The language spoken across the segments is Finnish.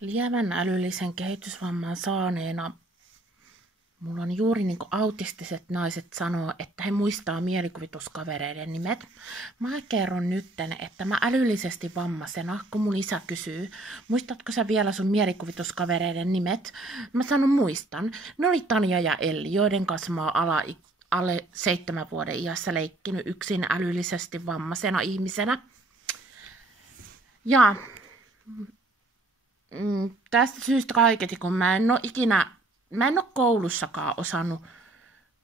Lievän älyllisen kehitysvamman saaneena mulla on juuri niin kuin autistiset naiset sanoo, että he muistaa mielikuvituskavereiden nimet. Mä kerron nytten, että mä älyllisesti vammaisena, kun mun isä kysyy, muistatko sä vielä sun mielikuvituskavereiden nimet? Mä sanon muistan. Ne oli Tanja ja Elli, joiden kanssa mä oon alle 7 vuoden iässä leikkinyt yksin älyllisesti vammaisena ihmisenä. Ja tästä syystä kaiketi, kun mä en ole koulussakaan osannut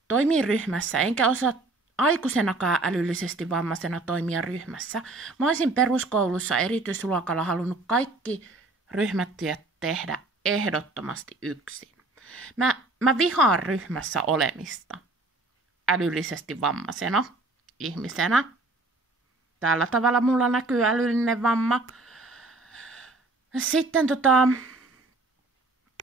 toimia ryhmässä, enkä osaa aikuisenakaan älyllisesti vammaisena toimia ryhmässä. Mä olisin peruskoulussa erityisluokalla halunnut kaikki ryhmätyöt tehdä ehdottomasti yksin. Mä vihaan ryhmässä olemista älyllisesti vammaisena ihmisenä. Tällä tavalla mulla näkyy älyllinen vamma. Sitten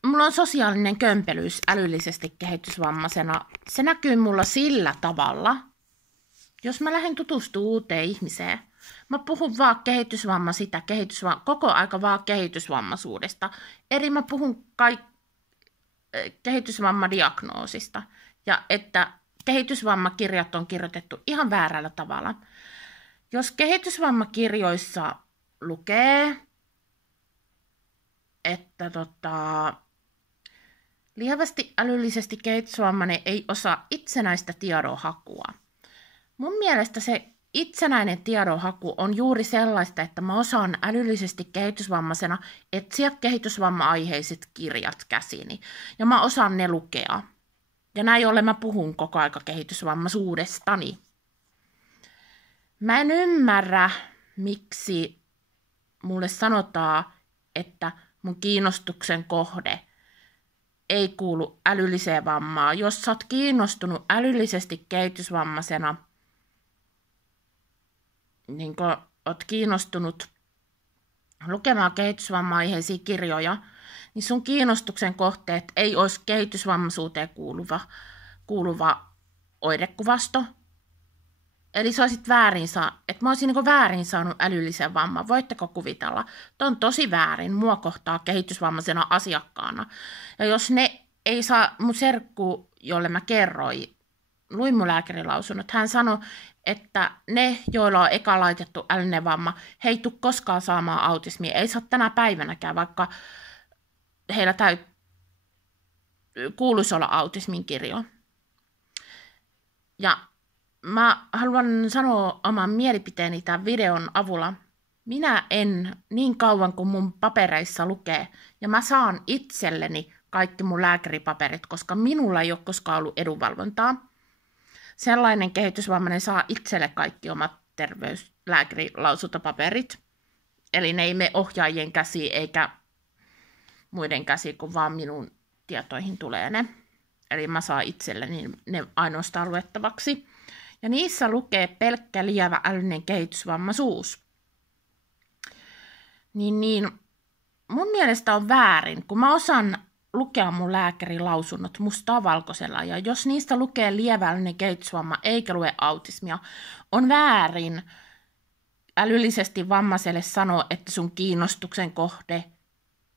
mulla on sosiaalinen kömpelyys älyllisesti kehitysvammaisena. Se näkyy mulla sillä tavalla, jos mä lähden tutustumaan uuteen ihmiseen. Mä puhun vaan koko aika vaan kehitysvammaisuudesta. Mä puhun kehitysvammadiagnoosista. Ja että kehitysvammakirjat on kirjoitettu ihan väärällä tavalla. Jos kehitysvammakirjoissa lukee, että lievästi älyllisesti kehitysvammainen ei osaa itsenäistä tiedonhakua. Mun mielestä se itsenäinen tiedonhaku on juuri sellaista, että mä osaan älyllisesti kehitysvammaisena etsiä kehitysvamma-aiheiset kirjat käsini. Ja mä osaan ne lukea. Ja näin ollen mä puhun koko aika kehitysvammaisuudestani. Mä en ymmärrä, miksi mulle sanotaan, että mun kiinnostuksen kohde ei kuulu älylliseen vammaan. Jos sä oot kiinnostunut älyllisesti kehitysvammaisena, niin kun oot kiinnostunut lukemaan kehitysvamma-aiheisia kirjoja, niin sun kiinnostuksen kohteet ei olisi kehitysvammaisuuteen kuuluva oirekuvasto. Eli sä olisit että mä olisin väärin saanut älyllisen vamman. Voitteko kuvitella? Tuo on tosi väärin mua kohtaa kehitysvammaisena asiakkaana. Ja jos ne ei saa, mun serkku, jolle mä kerroin, luin mun lääkärilausunnot, hän sanoi, että ne, joilla on eka laitettu älyllinen vamma, he ei tule koskaan saamaan autismia. Ei saa tänä päivänäkään, vaikka heillä kuuluisi olla autismin kirjo. Ja mä haluan sanoa oman mielipiteeni tämän videon avulla. Minä en niin kauan kuin mun papereissa lukee, ja mä saan itselleni kaikki mun lääkäripaperit, koska minulla ei ole koskaan ollut edunvalvontaa. Sellainen kehitysvammainen saa itselle kaikki omat terveyslääkärilausuntopaperit. Eli ne ei mene ohjaajien käsiin eikä muiden käsiin, kun vaan minun tietoihin tulee ne. Eli mä saan itselleni ne ainoastaan luettavaksi. Ja niissä lukee pelkkä lievä älyllinen kehitysvammaisuus. Niin mun mielestä on väärin, kun mä osaan lukea mun lääkärin lausunnot mustaa valkoisella. Ja jos niistä lukee lievä älyllinen kehitysvamma eikä lue autismia, on väärin älyllisesti vammaiselle sanoa, että sun kiinnostuksen kohde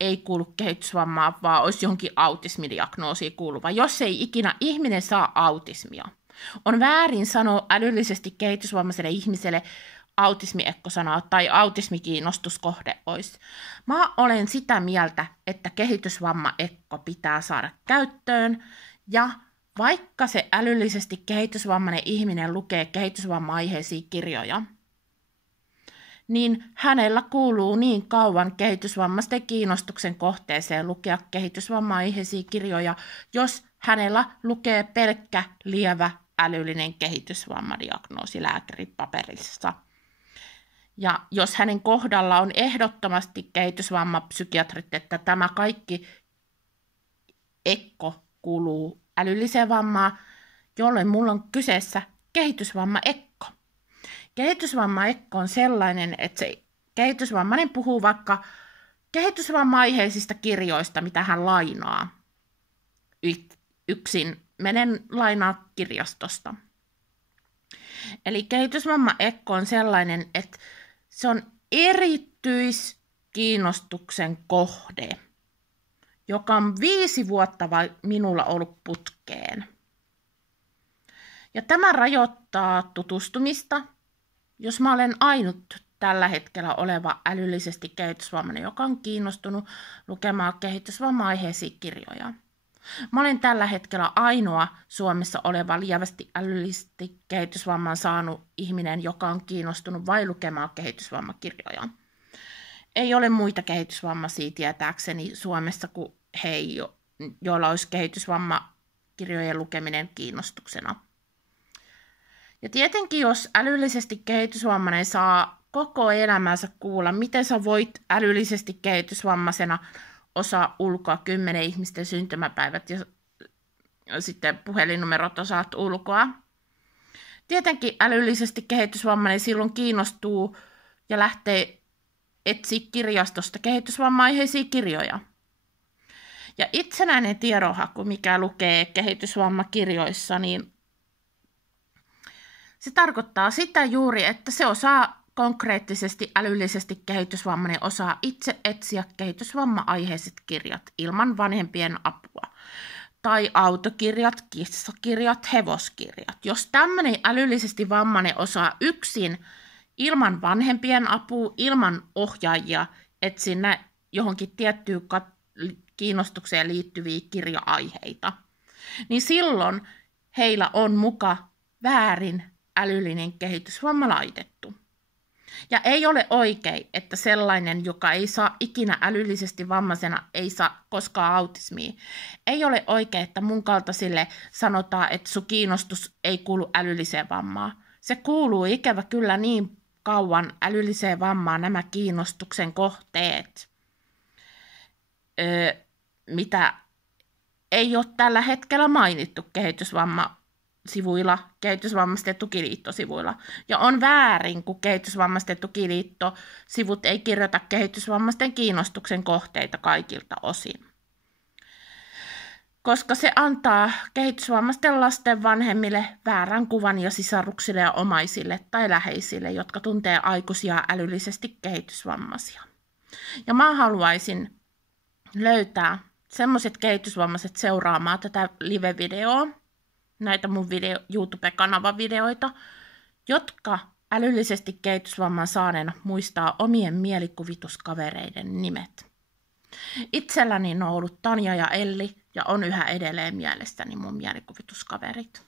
ei kuulu kehitysvammaa, vaan olisi jonkin autismidiagnoosiin kuuluva, jos ei ikinä ihminen saa autismia. On väärin sanoa älyllisesti kehitysvammaiselle ihmiselle autismiekkosanaa tai autismikiinnostuskohde olisi. Mä olen sitä mieltä, että kehitysvammaekko pitää saada käyttöön, ja vaikka se älyllisesti kehitysvammainen ihminen lukee kehitysvamma-aiheisia kirjoja, niin hänellä kuuluu niin kauan kehitysvammaisten kiinnostuksen kohteeseen lukea kehitysvamma-aiheisia kirjoja, jos hänellä lukee pelkkä lievä älyllinen kehitysvammadiagnoosi lääkäripaperissa. Ja jos hänen kohdalla on ehdottomasti kehitysvammapsykiatrit, että tämä kaikki ekko kuuluu älylliseen vammaan, jolloin mulla on kyseessä kehitysvammaekko. Kehitysvammaekko on sellainen, että se kehitysvammainen puhuu vaikka kehitysvamma-aiheisista kirjoista, mitä hän lainaa yksin. Menen lainaa kirjastosta. Eli kehitysvammaekko on sellainen, että se on kiinnostuksen kohde, joka on 5 vuotta minulla ollut putkeen. Ja tämä rajoittaa tutustumista, jos mä olen ainut tällä hetkellä oleva älyllisesti kehitysvammainen, joka on kiinnostunut lukemaan kehitysvamma-aiheisia kirjoja. Mä olen tällä hetkellä ainoa Suomessa oleva lievästi älyllisesti kehitysvamman saanut ihminen, joka on kiinnostunut vain lukemaan kehitysvammakirjoja. Ei ole muita kehitysvammaisia tietääkseni Suomessa kuin he, joilla olisi kehitysvammakirjojen lukeminen kiinnostuksena. Ja tietenkin, jos älyllisesti kehitysvammainen saa koko elämänsä kuulla, miten sä voit älyllisesti kehitysvammaisena osaa ulkoa 10 ihmisten syntymäpäivät ja sitten puhelinnumerot osaat ulkoa. Tietenkin älyllisesti kehitysvammainen silloin kiinnostuu ja lähtee etsiä kirjastosta kehitysvamma-aiheisia kirjoja. Ja itsenäinen tiedonhaku, mikä lukee kehitysvammakirjoissa, niin se tarkoittaa sitä juuri, että se osaa konkreettisesti älyllisesti kehitysvammainen osaa itse etsiä kehitysvamma-aiheiset kirjat ilman vanhempien apua. Tai autokirjat, kissakirjat, hevoskirjat. Jos tämmöinen älyllisesti vammainen osaa yksin ilman vanhempien apua, ilman ohjaajia etsiä johonkin tiettyyn kiinnostukseen liittyviä kirja-aiheita, niin silloin heillä on muka väärin älyllinen kehitysvamma laitettu. Ja ei ole oikein, että sellainen, joka ei saa ikinä älyllisesti vammaisena, ei saa koskaan autismia. Ei ole oikein, että mun kaltaisille sanotaan, että sun kiinnostus ei kuulu älylliseen vammaan. Se kuuluu ikävä kyllä niin kauan älylliseen vammaan nämä kiinnostuksen kohteet, mitä ei ole tällä hetkellä mainittu kehitysvamma-sivuilla, kehitysvammaisten tukiliittosivuilla. Ja on väärin, kun kehitysvammaisten tukiliittosivut ei kirjoita kehitysvammaisten kiinnostuksen kohteita kaikilta osin. Koska se antaa kehitysvammaisten lasten vanhemmille väärän kuvan ja sisaruksille ja omaisille tai läheisille, jotka tuntee aikuisia älyllisesti kehitysvammaisia. Ja mä haluaisin löytää semmoiset kehitysvammaiset seuraamaan tätä live-videoa, näitä mun YouTube-kanavan videoita, jotka älyllisesti kehitysvamman saaneena muistaa omien mielikuvituskavereiden nimet. Itselläni on ollut Tanja ja Elli ja on yhä edelleen mielestäni mun mielikuvituskaverit.